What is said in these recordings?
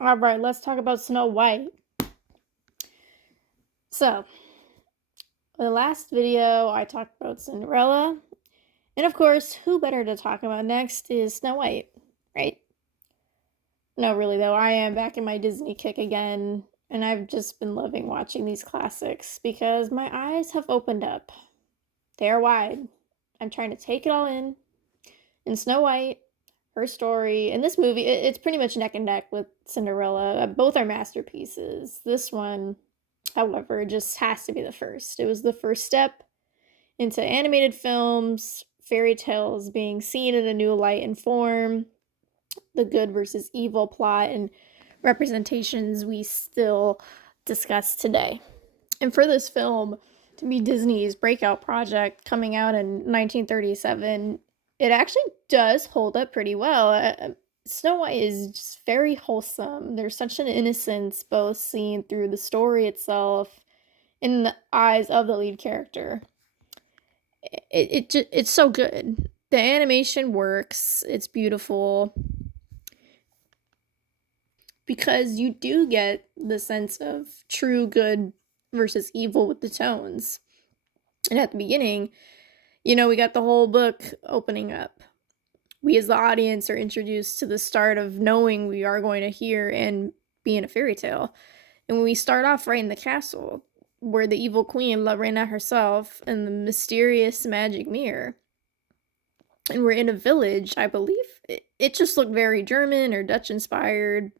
All right, let's talk about Snow White. So, the last video I talked about Cinderella, and of course, who better to talk about next is Snow White, right? No, really though, I am back in my Disney kick again, and I've just been loving watching these classics because my eyes have opened up. They are wide. I'm trying to take it all in. And Snow White, her story, and this movie, it's pretty much neck and neck with Cinderella. Both are masterpieces. This one, however, just has to be the first. It was the first step into animated films, fairy tales being seen in a new light and form, the good versus evil plot, and representations we still discuss today. And for this film to be Disney's breakout project coming out in 1937, it actually does hold up pretty well. Snow White is just very wholesome. There's such an innocence both seen through the story itself in the eyes of the lead character. It's so good. The animation works. It's beautiful because you do get the sense of true good versus evil with the tones. And at the beginning, we got the whole book opening up. We as the audience are introduced to the start of knowing we are going to hear and be in a fairy tale. And when we start off right in the castle, where the evil queen, Lorena herself, and the mysterious magic mirror. And we're in a village, I believe. It just looked very German or Dutch inspired.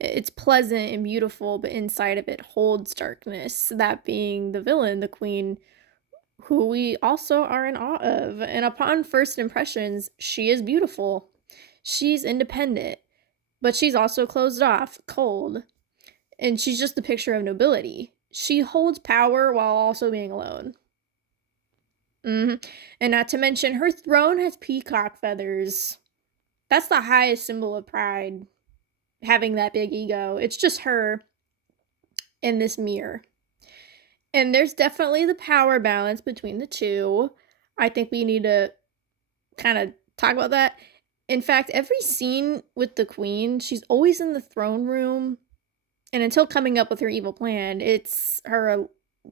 It's pleasant and beautiful, but inside of it holds darkness. That being the villain, the queen, who we also are in awe of. And upon first impressions, she is beautiful. She's independent, but she's also closed off, cold. And she's just the picture of nobility. She holds power while also being alone. And not to mention, her throne has peacock feathers. That's the highest symbol of pride, having that big ego. It's just her in this mirror. And there's definitely the power balance between the two. I think we need to kind of talk about that. In fact, every scene with the queen, she's always in the throne room. And until coming up with her evil plan, it's her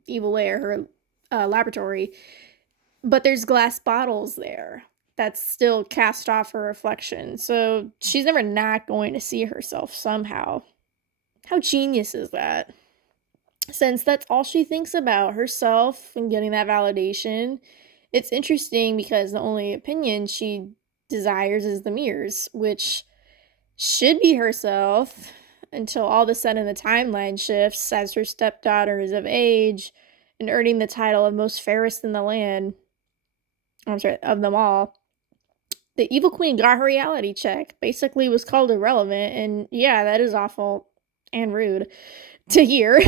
evil lair, her laboratory. But there's glass bottles there that's still cast off her reflection. So she's never not going to see herself somehow. How genius is that? Since that's all she thinks about, herself and getting that validation. It's interesting because the only opinion she desires is the mirrors, which should be herself until all of a sudden the timeline shifts as her stepdaughter is of age and earning the title of most fairest in the land. I'm sorry, of them all. The evil queen got her reality check, basically was called irrelevant, and yeah, that is awful and rude to hear,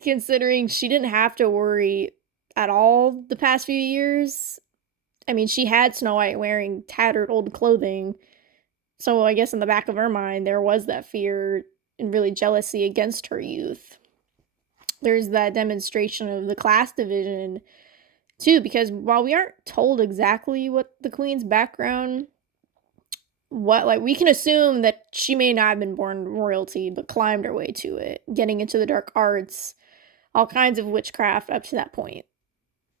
considering she didn't have to worry at all the past few years. I mean, she had Snow White wearing tattered old clothing, so I guess in the back of her mind, there was that fear and really jealousy against her youth. There's that demonstration of the class division too, because while we aren't told exactly what the queen's background, we can assume that she may not have been born royalty, but climbed her way to it, getting into the dark arts, all kinds of witchcraft up to that point.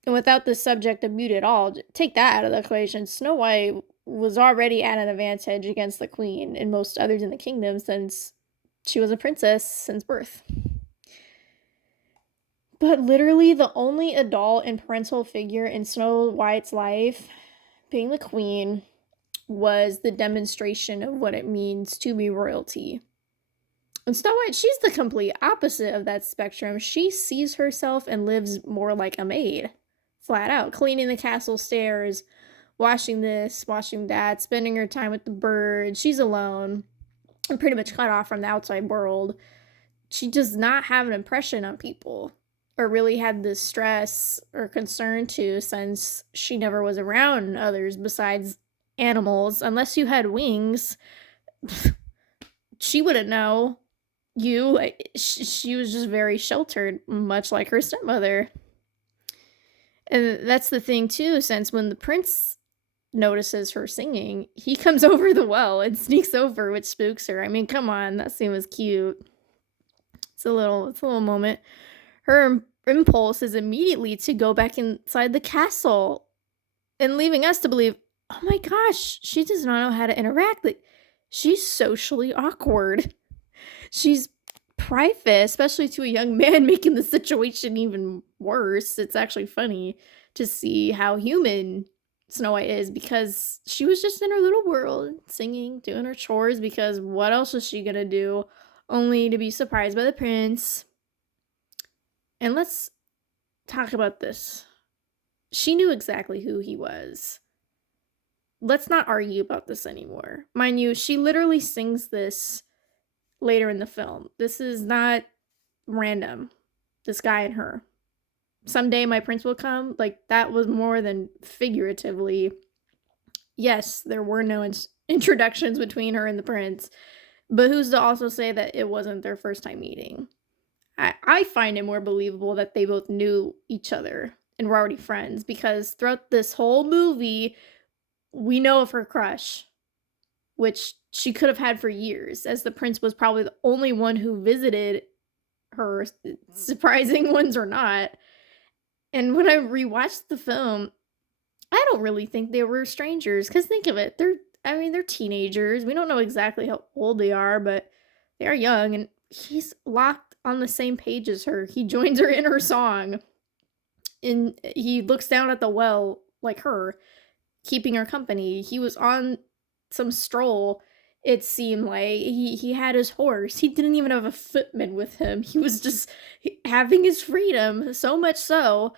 And without the subject of beauty at all, take that out of the equation, Snow White was already at an advantage against the queen and most others in the kingdom since she was a princess since birth. But literally the only adult and parental figure in Snow White's life, being the queen, was the demonstration of what it means to be royalty. And Snow White, she's the complete opposite of that spectrum. She sees herself and lives more like a maid, flat out, cleaning the castle stairs, washing this, washing that, spending her time with the birds. She's alone and pretty much cut off from the outside world. She does not have an impression on people or really had the stress or concern to, since she never was around others besides animals. Unless you had wings, she wouldn't know you. She was just very sheltered, much like her stepmother. And that's the thing too, since when the prince notices her singing, he comes over the well and sneaks over, which spooks her. I mean, come on, that scene was cute. It's a little moment. Her impulse is immediately to go back inside the castle and leaving us to believe, oh my gosh, she does not know how to interact. Like, she's socially awkward. She's private, especially to a young man, making the situation even worse. It's actually funny to see how human Snow White is because she was just in her little world, singing, doing her chores, because what else was she gonna do? Only to be surprised by the prince. And let's talk about this. She knew exactly who he was. Let's not argue about this anymore. Mind you, she literally sings this later in the film. This is not random. This guy and her. Someday my prince will come. Like, that was more than figuratively. Yes, there were no introductions between her and the prince, but who's to also say that it wasn't their first time meeting? I find it more believable that they both knew each other and were already friends, because throughout this whole movie, we know of her crush, which she could have had for years, as the prince was probably the only one who visited her, surprising ones or not. And when I rewatched the film, I don't really think they were strangers, because think of it, they're teenagers. We don't know exactly how old they are, but they are young, and he's locked on the same page as her. He joins her in her song, and he looks down at the well like her, keeping her company. He was on some stroll, it seemed like. He had his horse. He didn't even have a footman with him. He was just having his freedom, so much so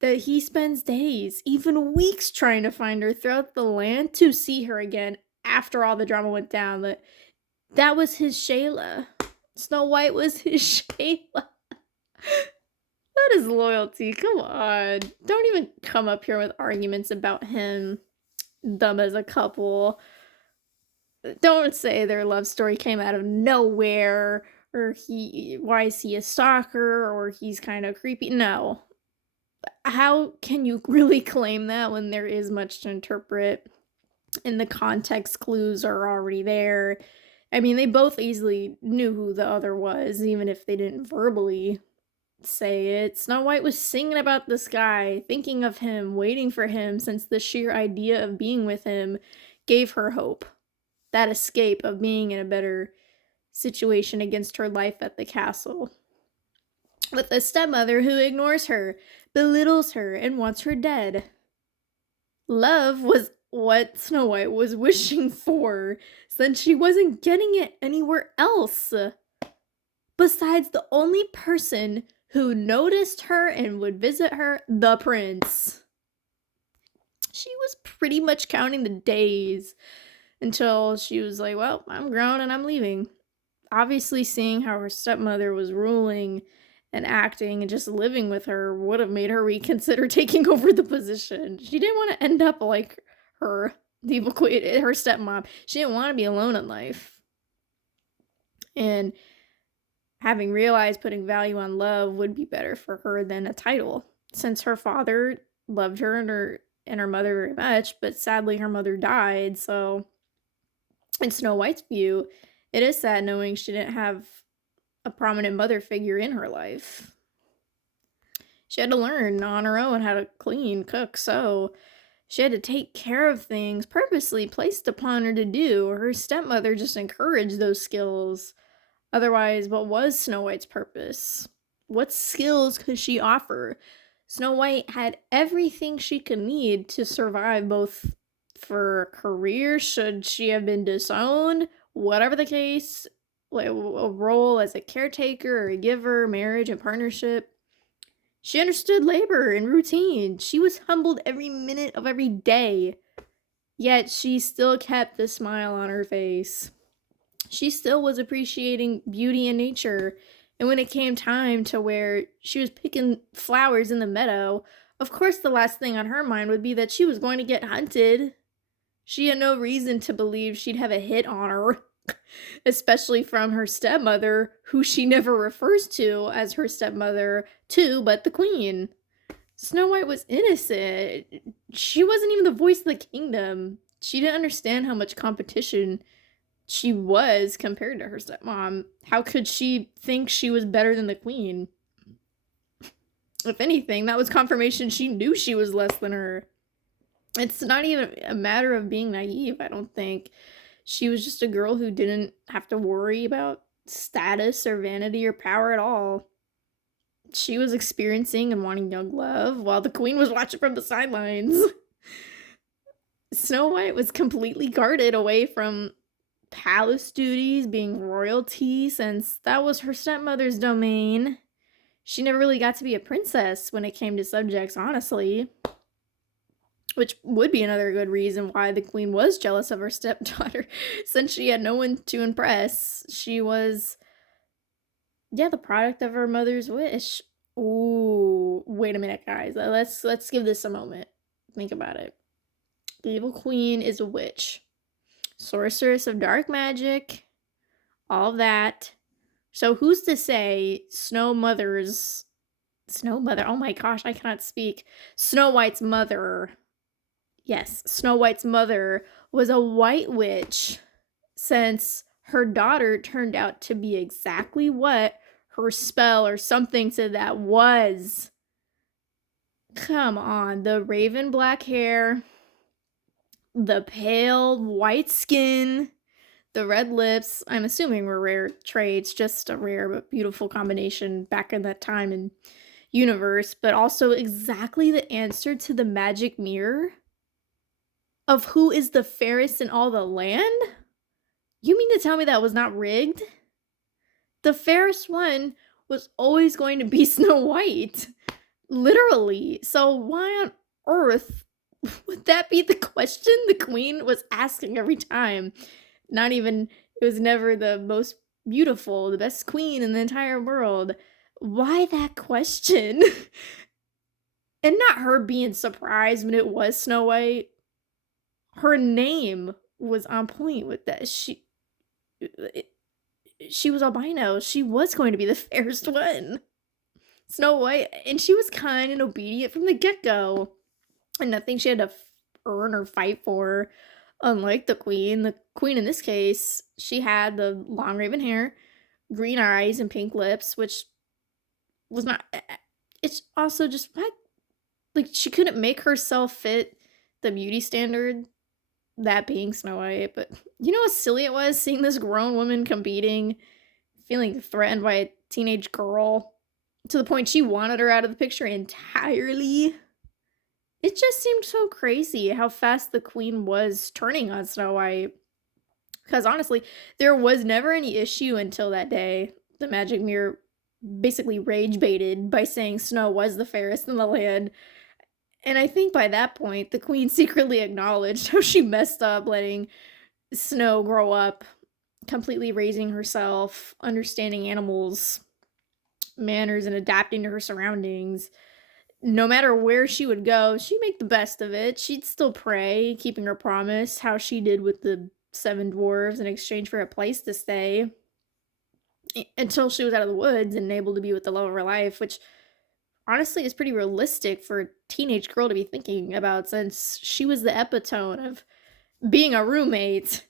that he spends days, even weeks, trying to find her throughout the land to see her again after all the drama went down. That was his Shayla. Snow White was his Shayla. That is loyalty. Come on. Don't even come up here with arguments about him, them as a couple. Don't say their love story came out of nowhere, or why is he a stalker, or he's kind of creepy. No. How can you really claim that when there is much to interpret and the context clues are already there? I mean, they both easily knew who the other was, even if they didn't verbally say it. Snow White was singing about this guy, thinking of him, waiting for him, since the sheer idea of being with him gave her hope. That escape of being in a better situation against her life at the castle. With a stepmother who ignores her, belittles her, and wants her dead. Love was what Snow White was wishing for, since she wasn't getting it anywhere else. Besides the only person who noticed her and would visit her, the prince. She was pretty much counting the days until she was like, well, I'm grown and I'm leaving. Obviously, seeing how her stepmother was ruling and acting and just living with her would have made her reconsider taking over the position. She didn't want to end up like her, the evil queen, her stepmom. She didn't want to be alone in life. And having realized putting value on love would be better for her than a title, since her father loved her and her mother very much, but sadly her mother died. So in Snow White's view, it is sad knowing she didn't have a prominent mother figure in her life. She had to learn on her own how to clean, cook, sew. She had to take care of things purposely placed upon her to do. Her stepmother just encouraged those skills. Otherwise, what was Snow White's purpose? What skills could she offer? Snow White had everything she could need to survive, both for a career, should she have been disowned, whatever the case, like a role as a caretaker or a giver, marriage and partnership. She understood labor and routine. She was humbled every minute of every day. Yet she still kept the smile on her face. She still was appreciating beauty in nature. And when it came time to where she was picking flowers in the meadow, of course the last thing on her mind would be that she was going to get hunted. She had no reason to believe she'd have a hit on her, especially from her stepmother, who she never refers to as her stepmother too, but the queen. Snow White was innocent. She wasn't even the voice of the kingdom. She didn't understand how much competition she was compared to her stepmom. How could she think she was better than the queen? If anything, that was confirmation she knew she was less than her. It's not even a matter of being naive, I don't think. She was just a girl who didn't have to worry about status or vanity or power at all. She was experiencing and wanting young love while the queen was watching from the sidelines. Snow White was completely guarded away from palace duties, being royalty, since that was her stepmother's domain. She never really got to be a princess when it came to subjects, honestly. Which would be another good reason why the queen was jealous of her stepdaughter, since she had no one to impress. She was, yeah, the product of her mother's wish. Ooh, wait a minute, guys. Let's give this a moment. Think about it. The evil queen is a witch, sorceress of dark magic, all that. So who's to say Snow Mother, oh my gosh, I cannot speak. Snow White's mother, yes, Snow White's mother was a white witch, since her daughter turned out to be exactly what her spell or something to that was. Come on, the raven black hair, the pale white skin, the red lips, I'm assuming were rare traits, just a rare but beautiful combination back in that time and universe, but also exactly the answer to the magic mirror of who is the fairest in all the land? You mean to tell me that was not rigged? The fairest one was always going to be Snow White. Literally. So why on earth would that be the question the queen was asking every time? Not even, it was never the most beautiful, the best queen in the entire world. Why that question? And not her being surprised when it was Snow White. Her name was on point with that. She was albino. She was going to be the fairest one. Snow White, and she was kind and obedient from the get-go. And nothing she had to earn or fight for. Unlike the queen in this case, she had the long raven hair, green eyes, and pink lips, which was not. It's also just like she couldn't make herself fit the beauty standard, that being Snow White. But you know how silly it was seeing this grown woman competing, feeling threatened by a teenage girl to the point she wanted her out of the picture entirely. It just seemed so crazy how fast the queen was turning on Snow White. Because honestly, there was never any issue until that day. The magic mirror basically rage baited by saying Snow was the fairest in the land. And I think by that point, the queen secretly acknowledged how she messed up letting Snow grow up, completely raising herself, understanding animals' manners, and adapting to her surroundings. No matter where she would go, she'd make the best of it. She'd still pray, keeping her promise, how she did with the 7 dwarves in exchange for a place to stay, until she was out of the woods and able to be with the love of her life, which honestly is pretty realistic for a teenage girl to be thinking about, since she was the epitome of being a roommate.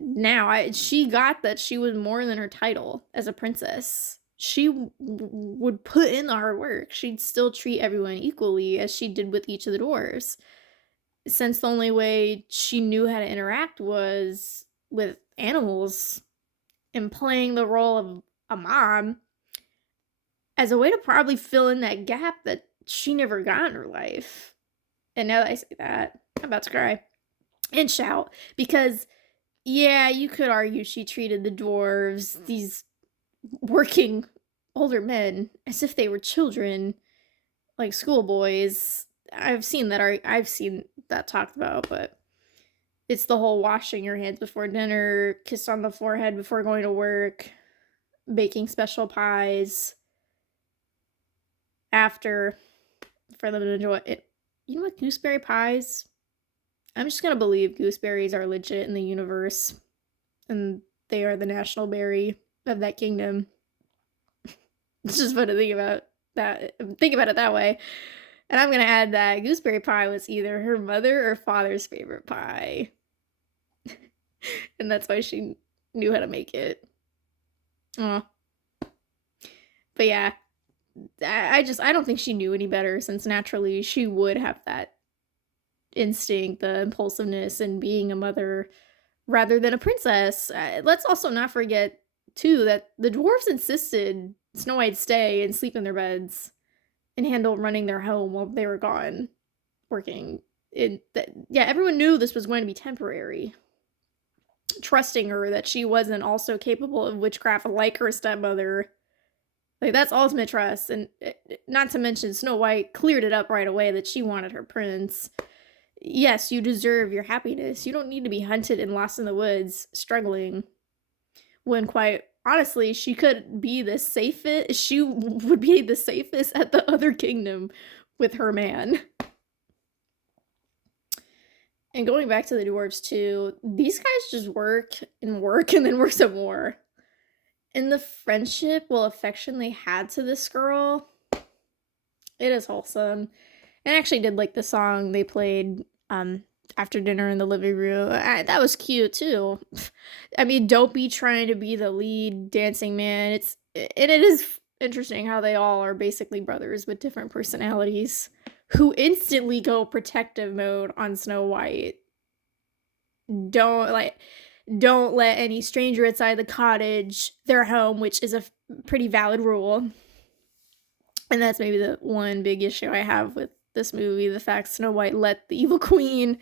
Now, she got that she was more than her title as a princess. She would put in the hard work. She'd still treat everyone equally as she did with each of the dwarves, since the only way she knew how to interact was with animals, and playing the role of a mom as a way to probably fill in that gap that she never got in her life. And now that I say that, I'm about to cry and shout, because yeah, you could argue she treated the dwarves, these working older men, as if they were children, like schoolboys. I've seen that talked about, but it's the whole washing your hands before dinner, kiss on the forehead before going to work, baking special pies after for them to enjoy it. You know what, gooseberry pies? I'm just gonna believe gooseberries are legit in the universe, and they are the national berry of that kingdom. It's just fun to think about. think about it that way. And I'm gonna add that gooseberry pie was either her mother or father's favorite pie. And that's why she knew how to make it. Oh. But yeah, I don't think she knew any better, since naturally she would have that instinct, the impulsiveness, and being a mother rather than a princess. Let's also not forget, too, that the dwarves insisted Snow White stay and sleep in their beds and handle running their home while they were gone working. Yeah, everyone knew this was going to be temporary, trusting her that she wasn't also capable of witchcraft like her stepmother. Like, that's ultimate trust. And not to mention, Snow White cleared it up right away that she wanted her prince. Yes, you deserve your happiness. You don't need to be hunted and lost in the woods, struggling. When quite honestly, she could be the safest. She would be the safest at the other kingdom with her man. And going back to the dwarves too, these guys just work and then work some more. And the friendship, affection they had to this girl, it is wholesome. And I actually did like the song they played after dinner in the living room. That was cute too. I mean, don't be trying to be the lead dancing man. It is interesting how they all are basically brothers with different personalities who instantly go protective mode on Snow White. Don't let any stranger outside the cottage their home, which is a pretty valid rule. And that's maybe the one big issue I have with this movie, the fact Snow White let the evil queen,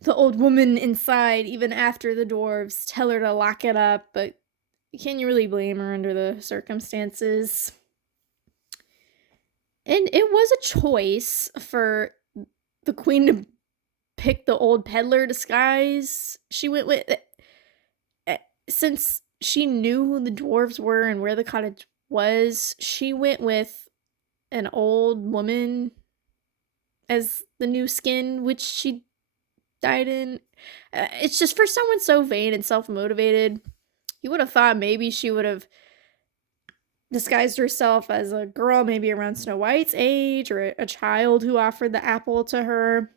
the old woman, inside even after the dwarves tell her to lock it up. But can you really blame her under the circumstances? And it was a choice for the queen to pick the old peddler disguise she went with, since she knew who the dwarves were and where the cottage was. She went with an old woman as the new skin, which she died in. It's just, for someone so vain and self-motivated, you would have thought maybe she would have disguised herself as a girl, maybe around Snow White's age, or a child who offered the apple to her.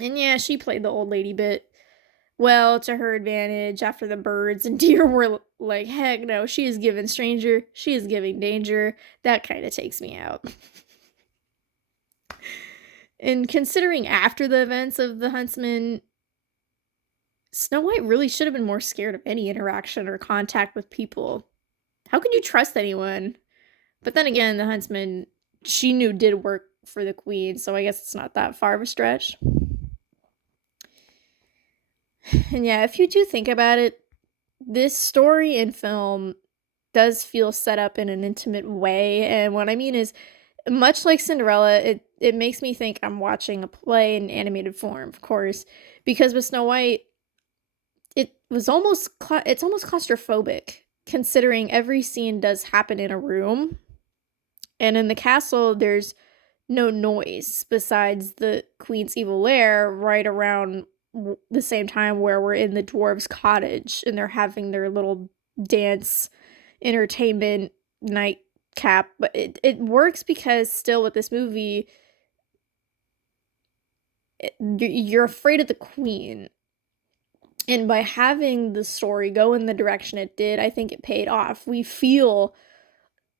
And yeah, she played the old lady bit well to her advantage after the birds and deer were like, heck no, she is giving stranger, she is giving danger. That kind of takes me out. And considering after the events of the Huntsman, Snow White really should have been more scared of any interaction or contact with people. How can you trust anyone? But then again, the Huntsman, she knew, did work for the queen, so I guess it's not that far of a stretch. And yeah, if you do think about it, this story and film does feel set up in an intimate way. And what I mean is, much like Cinderella, it makes me think I'm watching a play in animated form, of course, because with Snow White, it's almost claustrophobic, considering every scene does happen in a room. And in the castle, there's no noise besides the queen's evil lair right around the same time where we're in the dwarves' cottage and they're having their little dance entertainment nightcap. But it works because still with this movie, you're afraid of the queen. And by having the story go in the direction it did, I think it paid off. We feel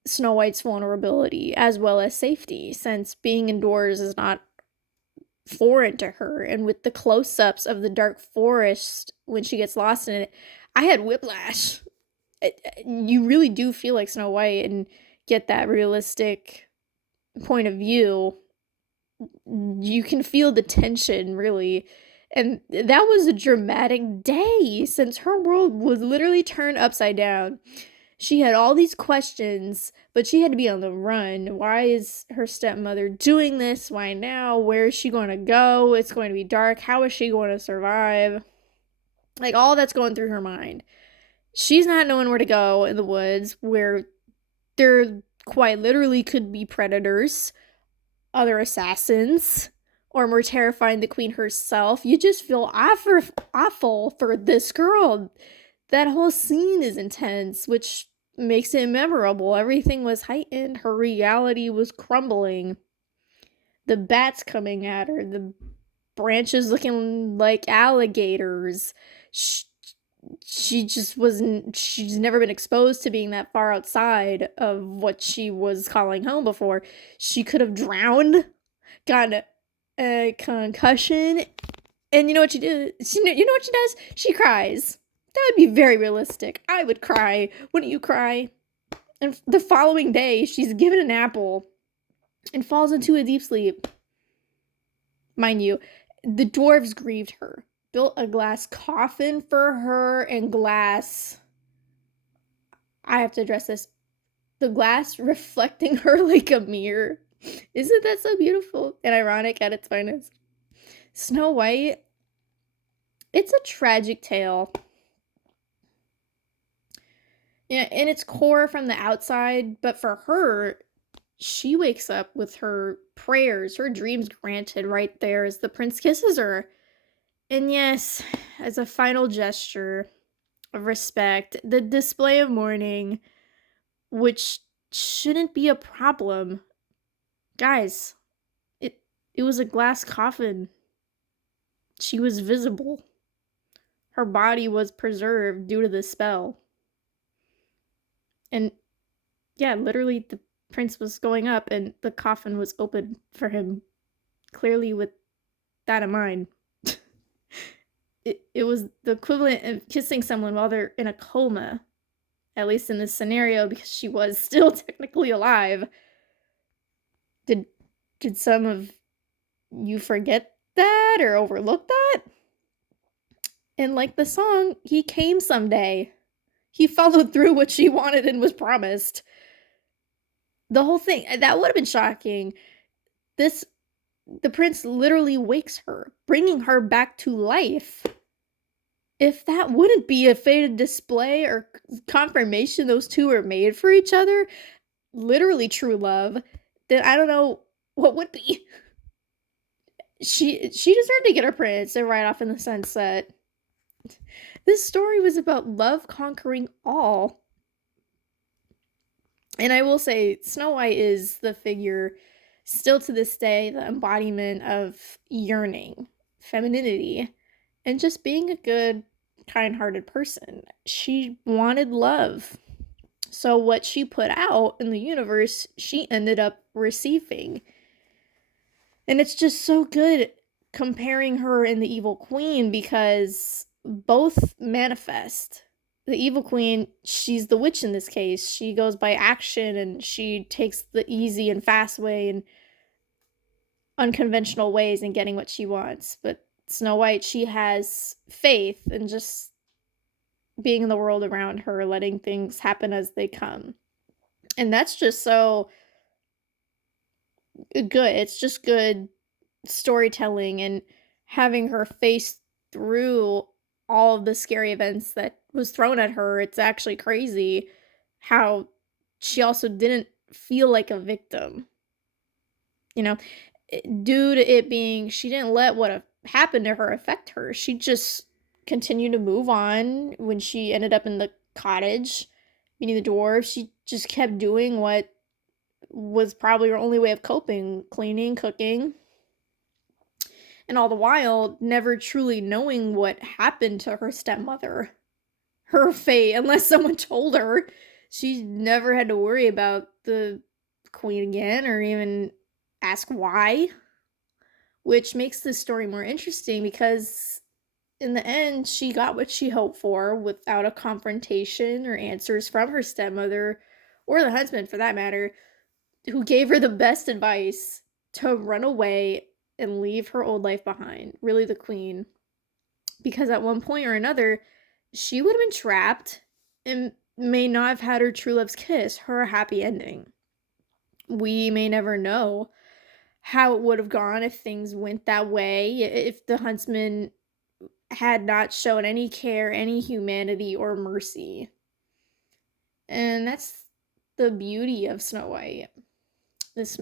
Snow White's vulnerability as well as safety, since being indoors is not foreign to her. And with the close-ups of the dark forest when she gets lost in it, I had whiplash. You really do feel like Snow White and get that realistic point of view. You can feel the tension, really. And that was a dramatic day, since her world was literally turned upside down. She had all these questions, but she had to be on the run. Why is her stepmother doing this? Why now? Where is she going to go? It's going to be dark. How is she going to survive? Like, all that's going through her mind. She's not knowing where to go in the woods, where there quite literally could be predators, other assassins, or more terrifying, the queen herself. You just feel awful for this girl. That whole scene is intense, which makes it memorable. Everything was heightened. Her reality was crumbling. The bats coming at her, the branches looking like alligators. She just wasn't, she's never been exposed to being that far outside of what she was calling home before. She could have drowned, gotten a concussion, and you know what she did? You know what she does? She cries. That would be very realistic. I would cry. Wouldn't you cry? And the following day, she's given an apple and falls into a deep sleep. Mind you, the dwarves grieved her, built a glass coffin for her, and glass. I have to address this. The glass reflecting her like a mirror. Isn't that so beautiful and ironic at its finest? Snow White, it's a tragic tale. Yeah, in its core from the outside, but for her, she wakes up with her prayers, her dreams granted right there as the prince kisses her. And yes, as a final gesture of respect, the display of mourning, which shouldn't be a problem. Guys, it was a glass coffin. She was visible. Her body was preserved due to the spell. And yeah, literally the prince was going up and the coffin was open for him, clearly with that in mind. It was the equivalent of kissing someone while they're in a coma, at least in this scenario, because she was still technically alive. Did some of you forget that or overlook that? And like the song, he came someday. He followed through what she wanted and was promised. The whole thing, that would have been shocking. The prince literally wakes her, bringing her back to life. If that wouldn't be a fated display or confirmation those two are made for each other, literally true love, then I don't know what would be. She deserved to get her prince and ride off in the sunset. This story was about love conquering all. And I will say, Snow White is the figure, still to this day, the embodiment of yearning, femininity, and just being a good, kind-hearted person. She wanted love. So what she put out in the universe, she ended up receiving. And it's just so good comparing her and the Evil Queen because both manifest. The Evil Queen, she's the witch in this case. She goes by action and she takes the easy and fast way and unconventional ways in getting what she wants. But Snow White, she has faith and just being in the world around her, letting things happen as they come. And that's just so good. It's just good storytelling and having her face through all of the scary events that was thrown at her. It's actually crazy how she also didn't feel like a victim. You know, due to it being, she didn't let what happened to her affect her. She just continued to move on. When she ended up in the cottage meeting the dwarves, she just kept doing what was probably her only way of coping: cleaning, cooking, and all the while never truly knowing what happened to her stepmother, her fate, unless someone told her. She never had to worry about the queen again or even ask why, which makes this story more interesting because in the end she got what she hoped for without a confrontation or answers from her stepmother or the huntsman for that matter, who gave her the best advice to run away and leave her old life behind. Really, the queen. Because at one point or another, she would have been trapped and may not have had her true love's kiss, her happy ending. We may never know how it would have gone if things went that way, if the huntsman had not shown any care, any humanity, or mercy. And that's the beauty of Snow White. This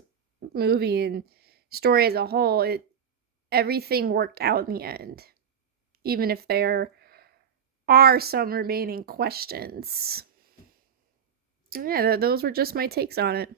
movie and story as a whole, everything worked out in the end, even if there are some remaining questions. Yeah, those were just my takes on it.